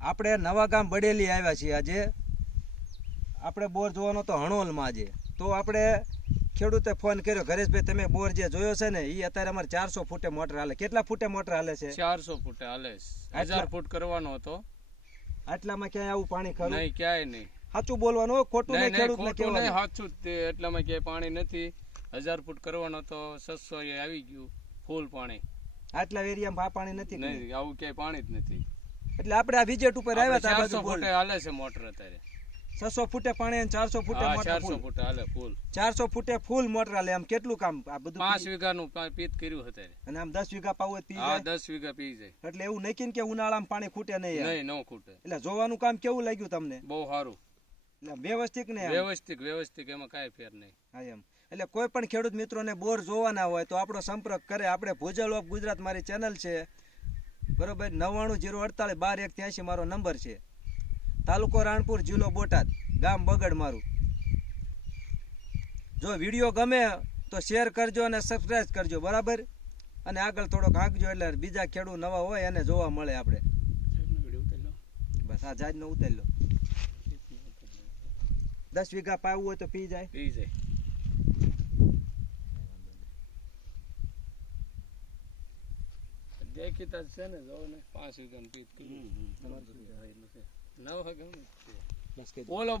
આપણે નવા ગામ બડેલી આવ્યા છીએ આજે. આપણે બોર જોવાનો તો હણોલમાં આજે. તો આપણે ખેડૂતે ફોન કર્યો ગરેશભાઈ તમે બોર જે જોયો છે ને એ અત્યારે અમારે ચારસો ફૂટે મોટર હાલે. કેટલા ફૂટે મોટર હાલે છે? ચારસો ફૂટે હાલે. હજાર ફૂટ કરવાનો હતો. આટલામાં ક્યાંય આવું પાણી ખરું? નહીં ક્યાંય નહીં. સાચું બોલવાનું ખોટું નહીં ખેડૂતને ખોટું નહીં સાચું તે. એટલામાં ક્યાંય પાણી નથી. હજાર ફૂટ કરવાનો તો છસો એ આવી ગયું ફૂલ પાણી. આટલા એરિયામાં પાણી નથી નહીં આવું ક્યાંય પાણી જ નથી. એટલે આપણે આ વિજેટ ઉપર આવ્યા હતા બાજુ ફૂટે હાલે છે મોટર અત્યારે. છસો ફૂટે પાણી અને ચારસો ફૂટે મોટર ચારસો ફૂલ ફૂટે હાલે ફૂલ ચારસો ફૂટે ફૂલ મોટર હાલે. આમ કેટલું કામ આ બધું પાંચ વીઘાનું પીત કર્યું અત્યારે. અને આમ દસ વીઘા પાવું પી જાય? દસ વીઘા પી જાય. એટલે એવું નહીં કે ઉનાળામાં પાણી ખૂટે નહીં નહીં ન ખૂટે. એટલે જોવાનું કામ કેવું લાગ્યું તમને? બહુ સારું. એટલે વ્યવસ્થિત ને વ્યવસ્થિત વ્યવસ્થિત એમાં કાંઈ ફેર નહીં. હા એમ. એટલે કોઈ પણ ખેડૂત મિત્રોને બોર જોવાના હોય તો આપણો સંપર્ક કરે. આપણે ભૂજલ ઓફ ગુજરાત મારી ચેનલ છે. બરોબર? નવ્વાણું જીરો અડતાલીસ બાર એક ત્યાંસી મારો નંબર છે. તાલુકો રાણપુર, જિલ્લો બોટાદ, ગામ બગડ મારું. જો વીડિયો ગમે તો શેર કરજો અને સબસ્ક્રાઈબ કરજો, બરાબર? અને આગળ થોડોક હાંકજો, એટલે બીજા ખેડૂત નવા હોય એને જોવા મળે આપણે. બસ, આ જાજનો ઉતારી લો. દસ વીઘા પાવું હોય તો પી જાય. પી જાય. દેખીતા જ છે ને જો ને. પાંચ વીઘાનું પીત કર્યું. નવ વીઘા ઓલો